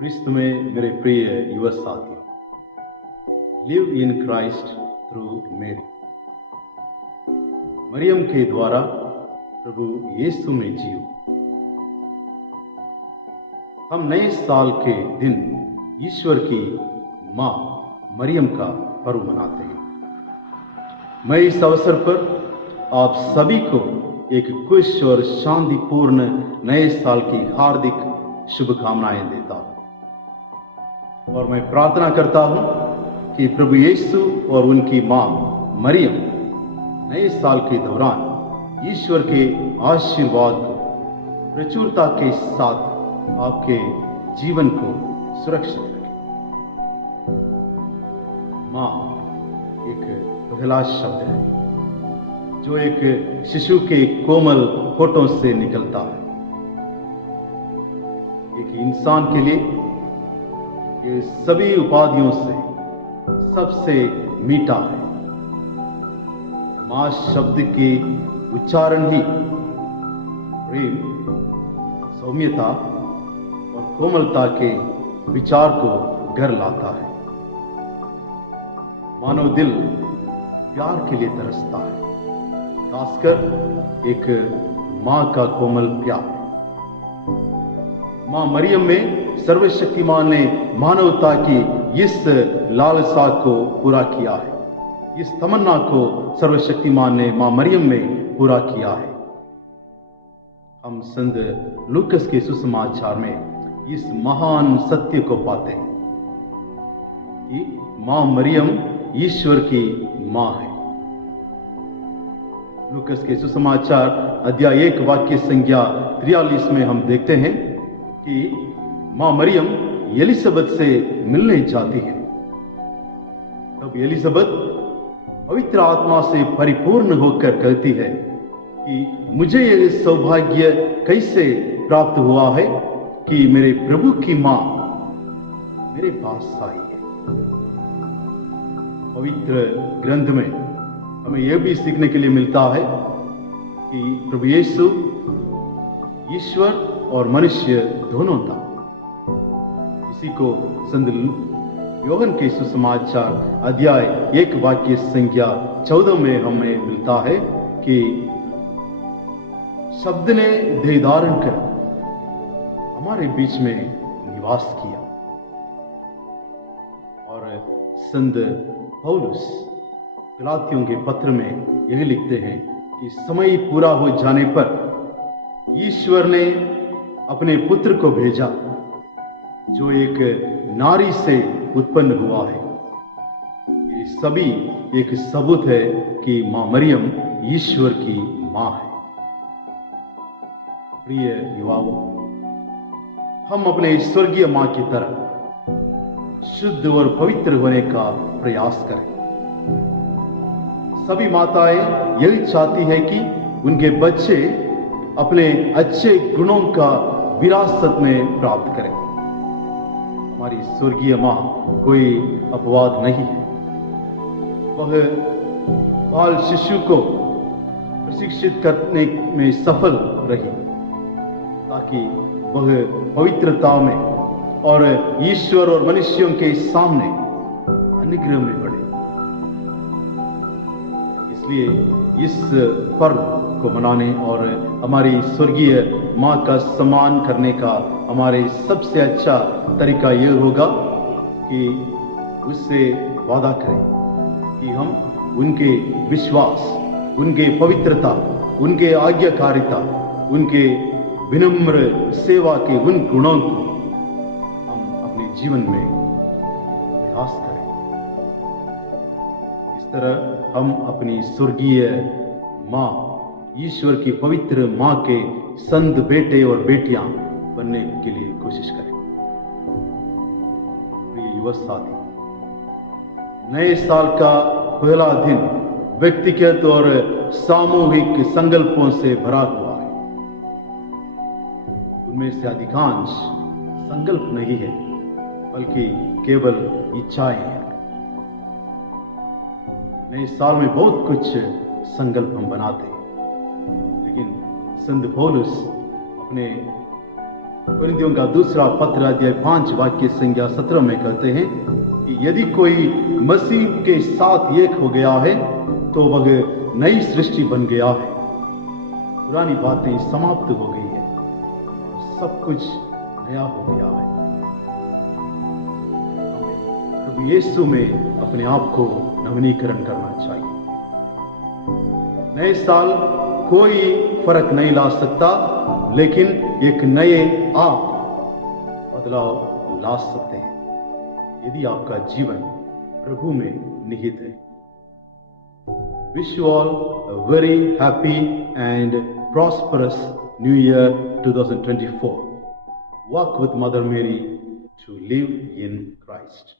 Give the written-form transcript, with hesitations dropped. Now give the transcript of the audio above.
क्रिस्त में मेरे प्रिय युवा साथियों, लिव इन क्राइस्ट थ्रू मेरी। मरियम के द्वारा प्रभु यीशु में जियो। हम नए साल के दिन ईश्वर की मां मरियम का पर्व मनाते हैं। मैं इस अवसर पर आप सभी को एक खुश और शांतिपूर्ण नए साल की हार्दिक शुभकामनाएं देता हूं और मैं प्रार्थना करता हूं कि प्रभु यीशु और उनकी मां मरियम नए साल के दौरान ईश्वर के आशीर्वाद को प्रचुरता के साथ आपके जीवन को सुरक्षित रखें। मां एक पहला शब्द है जो एक शिशु के कोमल होठों से निकलता है। एक इंसान के लिए ये सभी उपाधियों से सबसे मीठा है। मां शब्द के उच्चारण ही प्रेम, सौम्यता और कोमलता के विचार को घर लाता है। मानव दिल प्यार के लिए तरसता है, खासकर एक मां का कोमल प्यार। मां मरियम में सर्वशक्तिमान ने मानवता की इस लालसा को पूरा किया है। इस तमन्ना को सर्वशक्तिमान ने मां मरियम में पूरा किया है। हम संत लूकस के सुसमाचार में इस महान सत्य को पाते हैं कि मां मरियम ईश्वर की मां है। लूकस के सुसमाचार अध्याय 1 वाक्य संख्या 43 में हम देखते हैं कि मां मरियम एलिजबेथ से मिलने जाती है। तब एलिजबेथ पवित्र आत्मा से परिपूर्ण होकर कहती है कि मुझे यह सौभाग्य कैसे प्राप्त हुआ है कि मेरे प्रभु की मां मेरे पास आई है। पवित्र ग्रंथ में हमें यह भी सीखने के लिए मिलता है कि प्रभु यीशु ईश्वर और मनुष्य दोनों था। इसी को संत योहन के सुसमाचार अध्याय 1 वाक्य संख्या 14 में हमें मिलता है कि शब्द ने देह धारण कर हमारे बीच में निवास किया। और संत पौलुस गलातियों के पत्र में यह लिखते हैं कि समय पूरा हो जाने पर ईश्वर ने अपने पुत्र को भेजा जो एक नारी से उत्पन्न हुआ है। ये सभी एक सबूत है कि मां मरियम ईश्वर की मां है। प्रिय युवाओं, हम अपने स्वर्गीय मां की तरह शुद्ध और पवित्र होने का प्रयास करें। सभी माताएं यही चाहती है कि उनके बच्चे अपने अच्छे गुणों का विरासत में प्राप्त करें। हमारी स्वर्गीय मां कोई अपवाद नहीं है। वह बाल शिशु को प्रशिक्षित करने में सफल रही ताकि वह पवित्रता में और ईश्वर और मनुष्यों के सामने अनुग्रह में बढ़े। इसलिए इस पर्व को मनाने और हमारी स्वर्गीय मां का सम्मान करने का हमारे सबसे अच्छा तरीका यह होगा कि उससे वादा करें कि हम उनके विश्वास, उनके पवित्रता, उनके आज्ञाकारिता, उनके विनम्र सेवा के उन गुणों को हम अपने जीवन में प्रयास करें। इस तरह हम अपनी स्वर्गीय मां ईश्वर की पवित्र मां के संत बेटे और बेटियां बनने के लिए कोशिश करें। प्रिय युवा साथी, नए साल का पहला दिन व्यक्तिगत और सामूहिक संकल्पों से भरा हुआ है। उनमें से अधिकांश संकल्प नहीं है बल्कि केवल इच्छाएं हैं। नए साल में बहुत कुछ संकल्प हम बनाते हैं, लेकिन संत पौलुस अपने कुरिन्थियों का दूसरा पत्र अध्याय 5 वाक्य संख्या 17 में कहते हैं कि यदि कोई मसीह के साथ एक हो गया है तो वह नई सृष्टि बन गया है, पुरानी बातें समाप्त हो गई है, सब कुछ नया हो गया है। प्रभु यीशु में अपने आप को नवीनीकरण करना चाहिए। नए साल कोई फर्क नहीं ला सकता, लेकिन एक नए आप बदलाव ला सकते हैं यदि आपका जीवन प्रभु में निहित है। Wish you all a very happy and prosperous New Year 2024. Walk with Mother Mary to live in Christ.